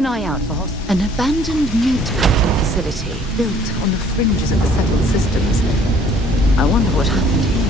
an eye out for an abandoned meat-packing facility built on the fringes of the settled systems. I wonder what happened here.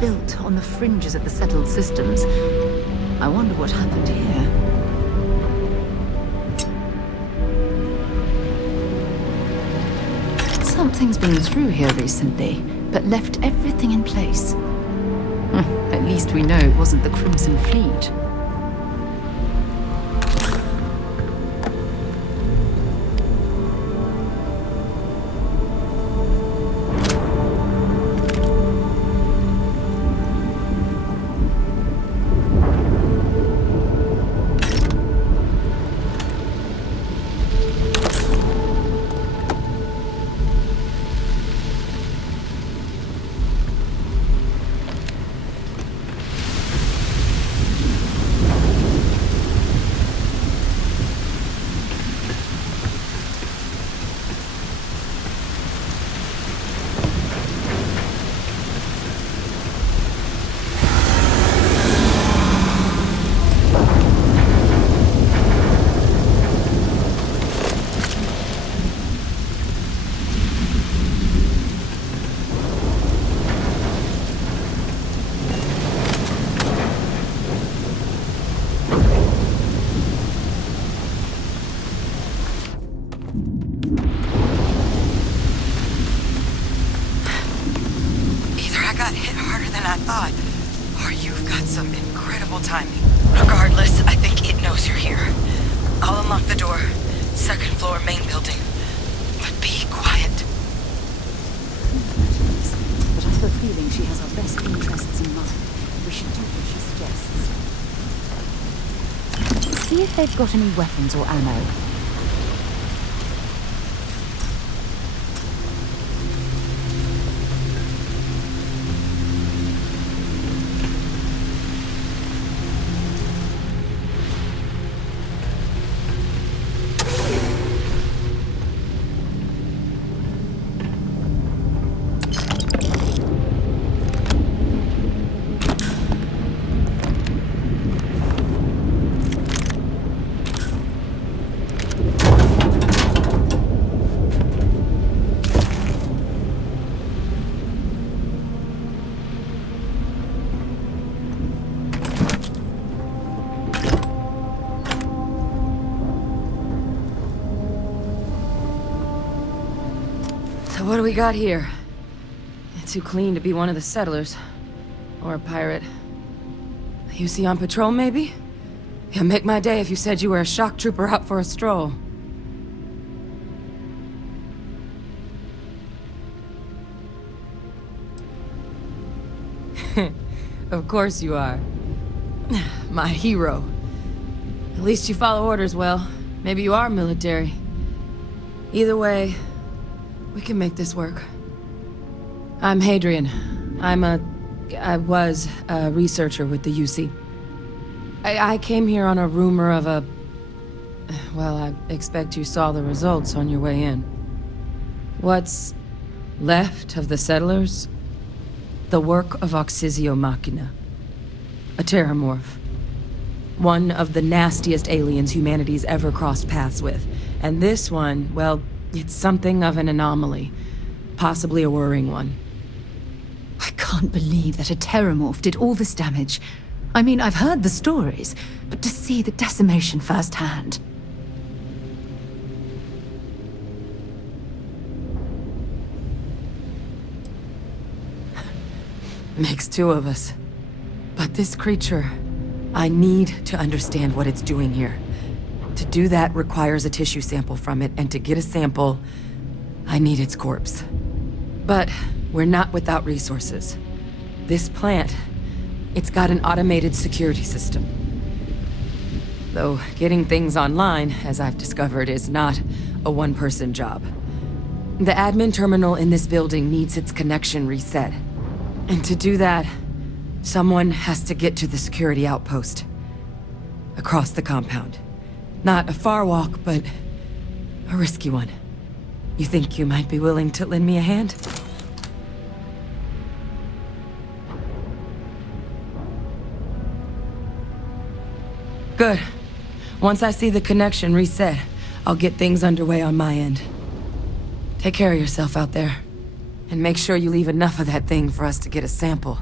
Built on the fringes of the settled systems. I wonder what happened here. Something's been through here recently, but left everything in place. At least we know it wasn't the Crimson Fleet. Regardless, I think it knows you're here. I'll unlock the door. Second floor, main building. But be quiet. But I have a feeling she has our best interests in mind. We should do what she suggests. See if they've got any weapons or ammo. What do we got here? It's too clean to be one of the settlers. Or a pirate. You see on patrol, maybe? Yeah, make my day if you said you were a shock trooper out for a stroll. Of course you are. My hero. At least you follow orders well. Maybe you are military. Either way, we can make this work. I'm Hadrian. I was a researcher with the UC. I came here on a rumor of a... Well, I expect you saw the results on your way in. What's left of the settlers The work of Oxysio Machina. A terramorph. One of the nastiest aliens humanity's ever crossed paths with. And this one, well, it's something of an anomaly. Possibly a worrying one. I can't believe that a terramorph did all this damage. I mean, I've heard the stories, but to see the decimation firsthand. Makes two of us. But this creature, I need to understand what it's doing here. To do that requires a tissue sample from it, and to get a sample, I need its corpse. But we're not without resources. This plant, it's got an automated security system. Though getting things online, as I've discovered, is not a one-person job. The admin terminal in this building needs its connection reset. And to do that, someone has to get to the security outpost. Across the compound. Not a far walk, but a risky one. You think you might be willing to lend me a hand? Good. Once I see the connection reset, I'll get things underway on my end. Take care of yourself out there. And make sure you leave enough of that thing for us to get a sample.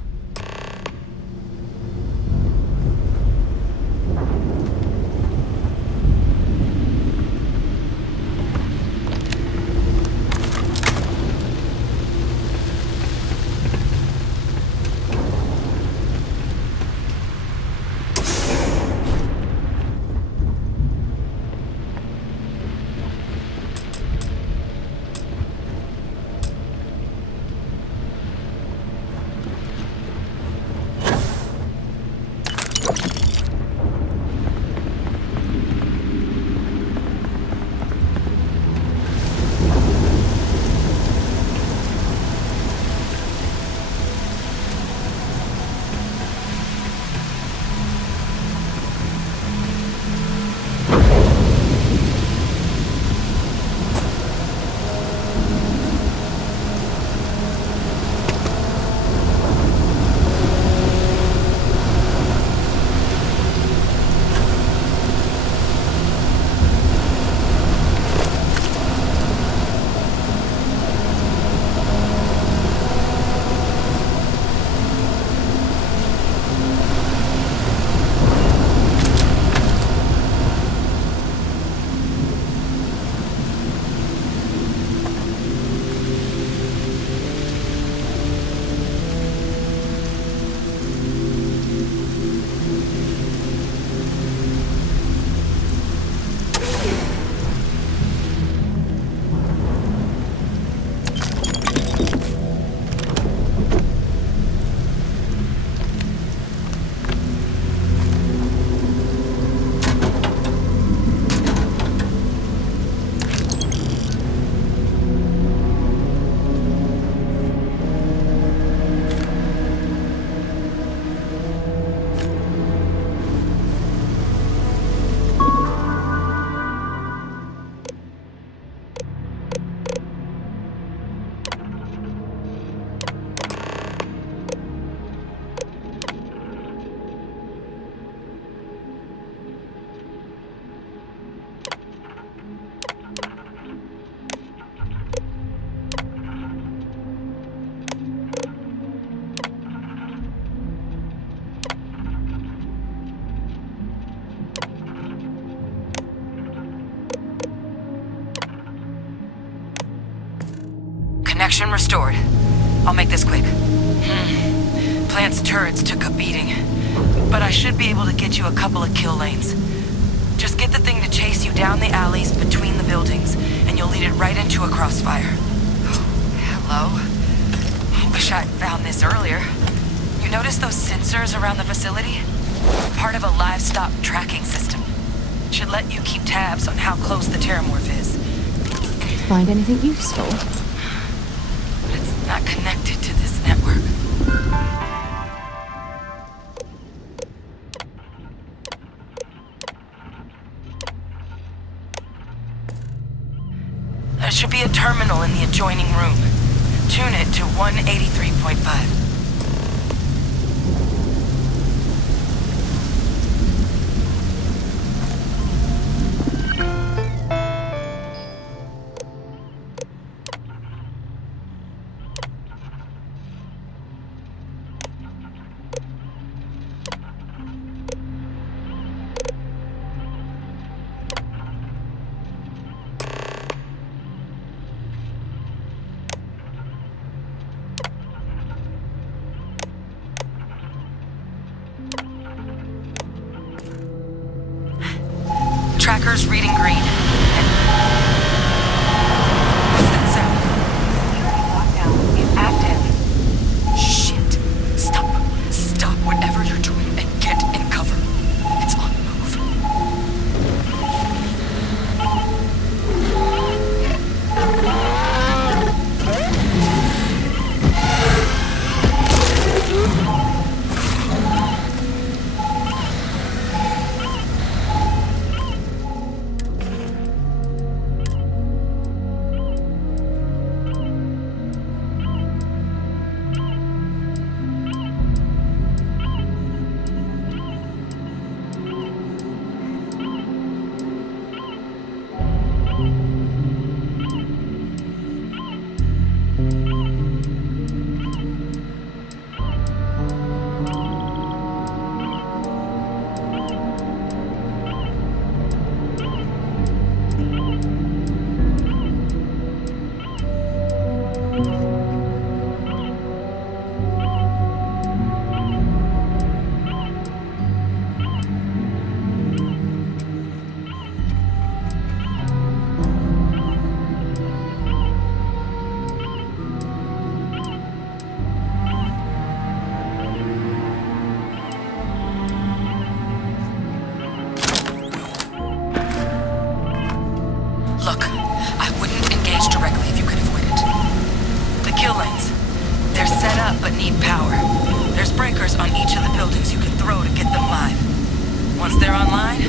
Connection restored. I'll make this quick. Plant's turrets took a beating, but I should be able to get you a couple of kill lanes. Just get the thing to chase you down the alleys between the buildings, and you'll lead it right into a crossfire. Hello? Wish I'd found this earlier. You notice those sensors around the facility? Part of a livestock tracking system. Should let you keep tabs on how close the terramorph is. Find anything useful? But it's not connected to this network. There should be a terminal in the adjoining room. Tune it to 183.5. Look, I wouldn't engage directly if you could avoid it. The kill lanes. They're set up but need power. There's breakers on each of the buildings you can throw to get them live. Once they're online,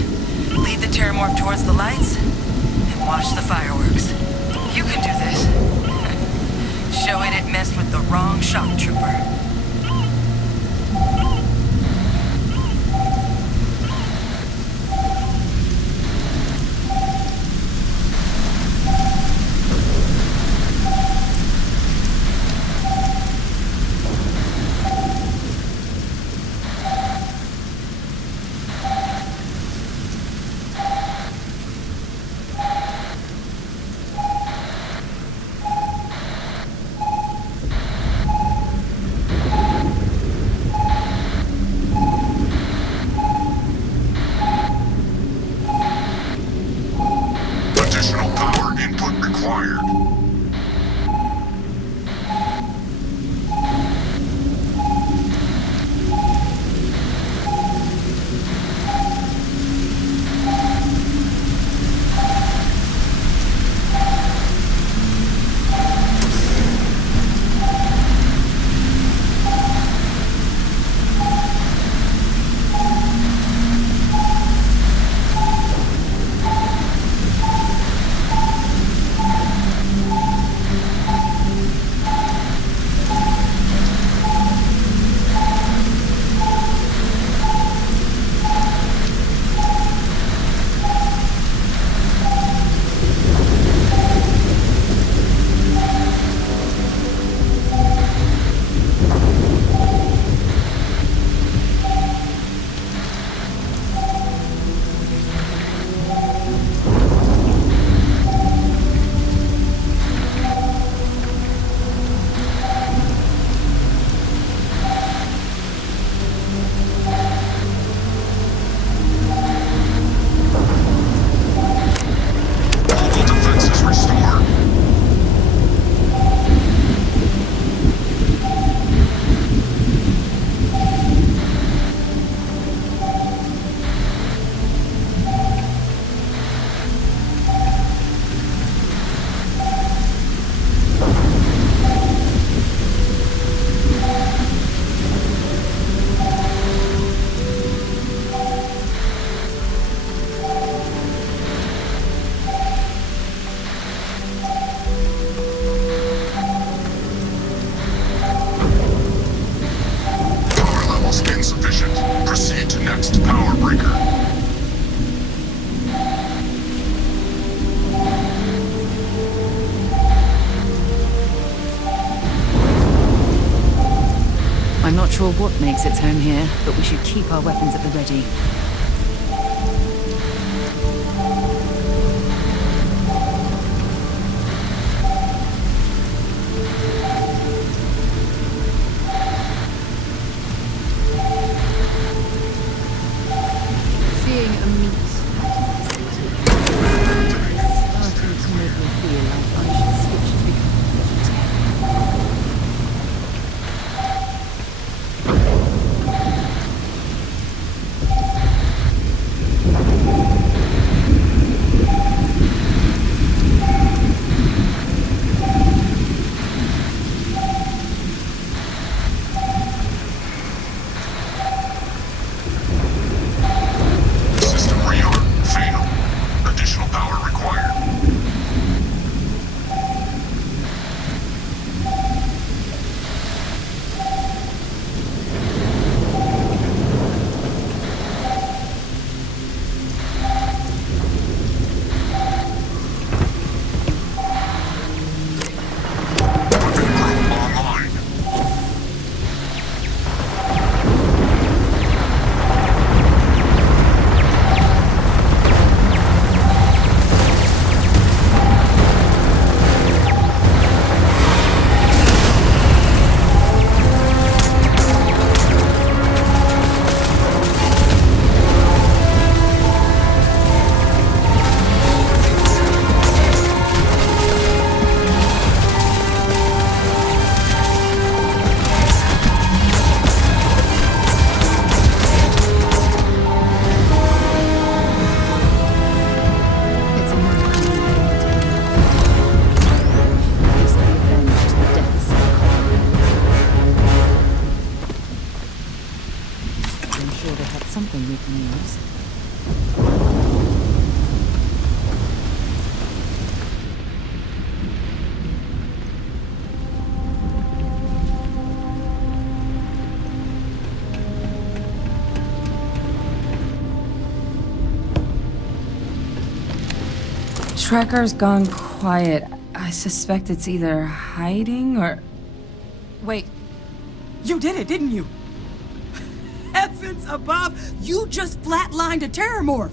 lead the Terramorph towards the lights and watch the fireworks. You can do this. Show it messed with the wrong shock trooper. Additional power input required. Insufficient. Proceed to next power breaker. I'm not sure what makes its home here, but we should keep our weapons at the ready. Seeing a meat starting to make me feel like I should switch to become a vegetarian. tracker's gone quiet. I suspect it's either hiding or... Wait. You did it, didn't you? Heavens above, you just flatlined a terramorph!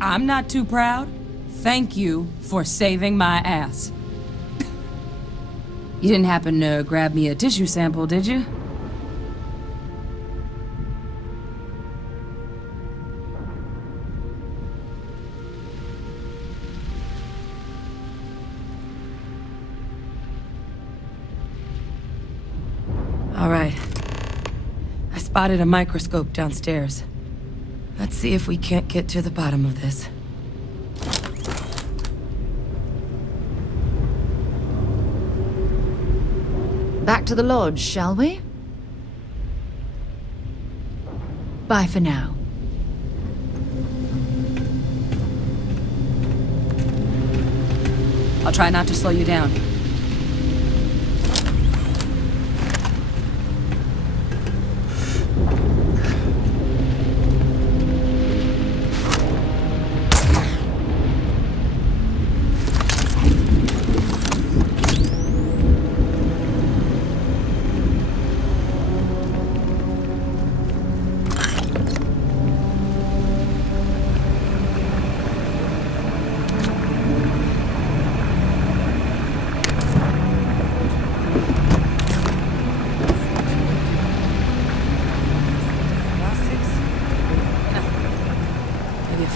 I'm not too proud. Thank you for saving my ass. You didn't happen to grab me a tissue sample, did you? All right. I spotted a microscope downstairs. Let's see if we can't get to the bottom of this. Back to the lodge, shall we? Bye for now. I'll try not to slow you down.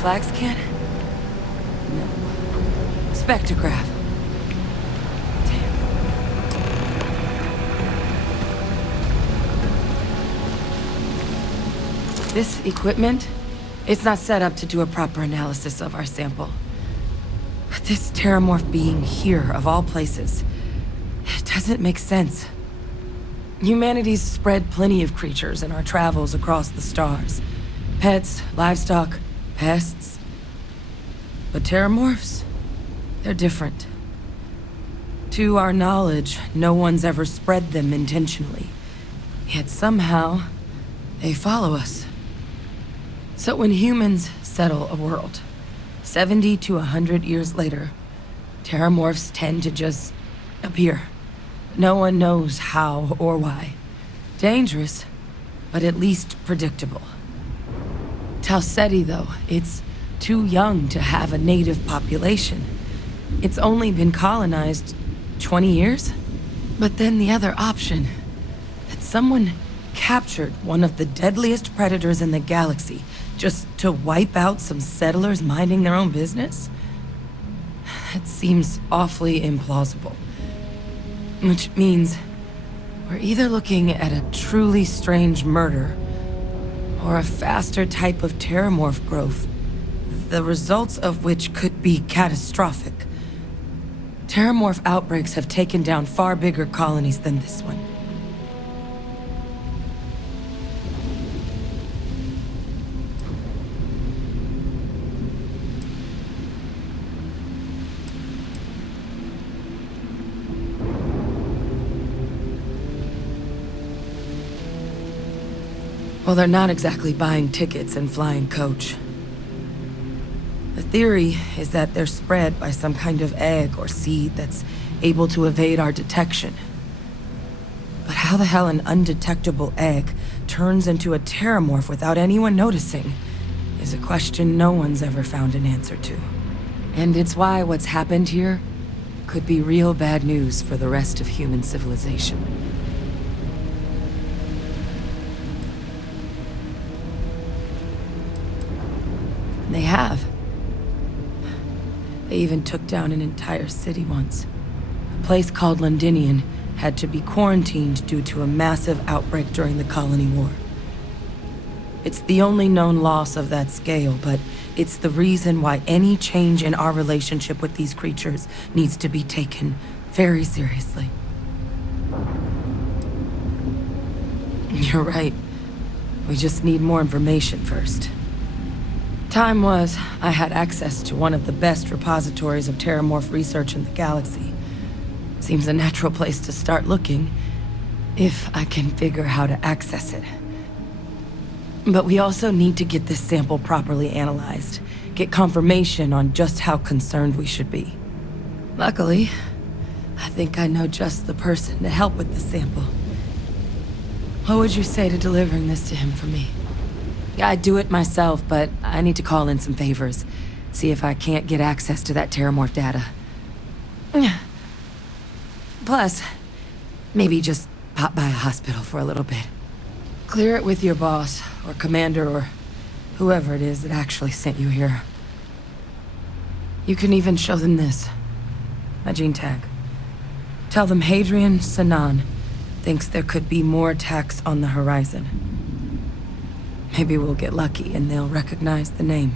Flax can? No. Spectrograph. Damn. This equipment, it's not set up to do a proper analysis of our sample. But this terramorph being here, of all places, it doesn't make sense. Humanity's spread plenty of creatures in our travels across the stars. Pets, livestock, pests. But terramorphs, they're different. To our knowledge, no one's ever spread them intentionally. Yet somehow, they follow us. So when humans settle a world, 70 to 100 years later, terramorphs tend to just appear. No one knows how or why. Dangerous, but at least predictable. Tau Ceti, though, it's too young to have a native population. It's only been colonized 20 years? But then the other option, that someone captured one of the deadliest predators in the galaxy just to wipe out some settlers minding their own business? That seems awfully implausible. Which means we're either looking at a truly strange murder or a faster type of terramorph growth, the results of which could be catastrophic. Terramorph outbreaks have taken down far bigger colonies than this one. Well, they're not exactly buying tickets and flying coach. The theory is that they're spread by some kind of egg or seed that's able to evade our detection. But how the hell an undetectable egg turns into a terramorph without anyone noticing is a question no one's ever found an answer to. And it's why what's happened here could be real bad news for the rest of human civilization. They have. They even took down an entire city once. A place called Londinian had to be quarantined due to a massive outbreak during the Colony War. It's the only known loss of that scale, but it's the reason why any change in our relationship with these creatures needs to be taken very seriously. You're right. We just need more information first. Time was, I had access to one of the best repositories of terramorph research in the galaxy. Seems a natural place to start looking. If I can figure how to access it. But we also need to get this sample properly analyzed. Get confirmation on just how concerned we should be. Luckily, I think I know just the person to help with the sample. What would you say to delivering this to him for me? I'd do it myself, but I need to call in some favors. See if I can't get access to that Terramorph data. Plus, maybe just pop by a hospital for a little bit. Clear it with your boss, or commander, or whoever it is that actually sent you here. You can even show them this. My gene tag. Tell them Hadrian Sanan thinks there could be more attacks on the horizon. Maybe we'll get lucky and they'll recognize the name.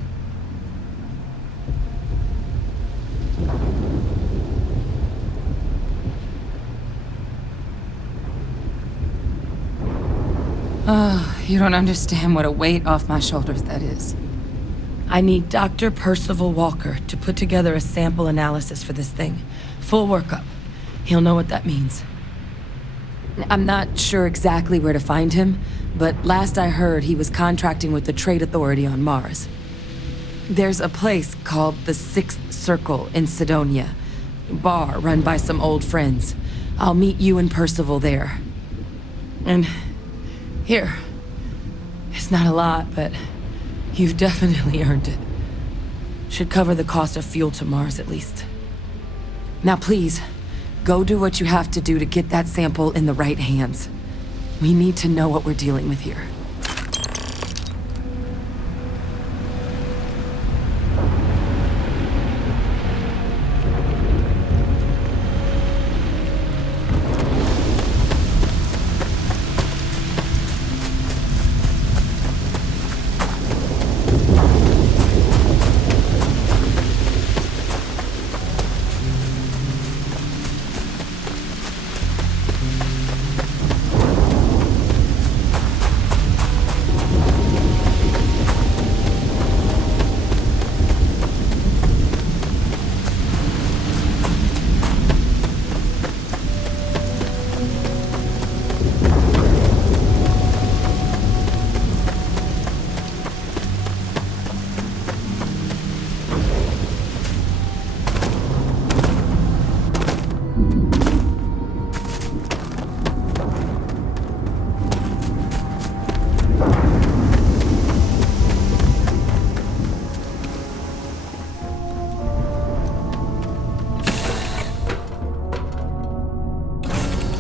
Oh, you don't understand what a weight off my shoulders that is. I need Dr. Percival Walker to put together a sample analysis for this thing. Full workup. He'll know what that means. I'm not sure exactly where to find him, but last I heard he was contracting with the Trade Authority on Mars. There's a place called the Sixth Circle in Sidonia. Bar run by some old friends. I'll meet you and Percival there. And here. It's not a lot, but you've definitely earned it. Should cover the cost of fuel to Mars at least. Now please, go do what you have to do to get that sample in the right hands. We need to know what we're dealing with here.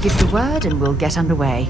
Give the word and we'll get underway.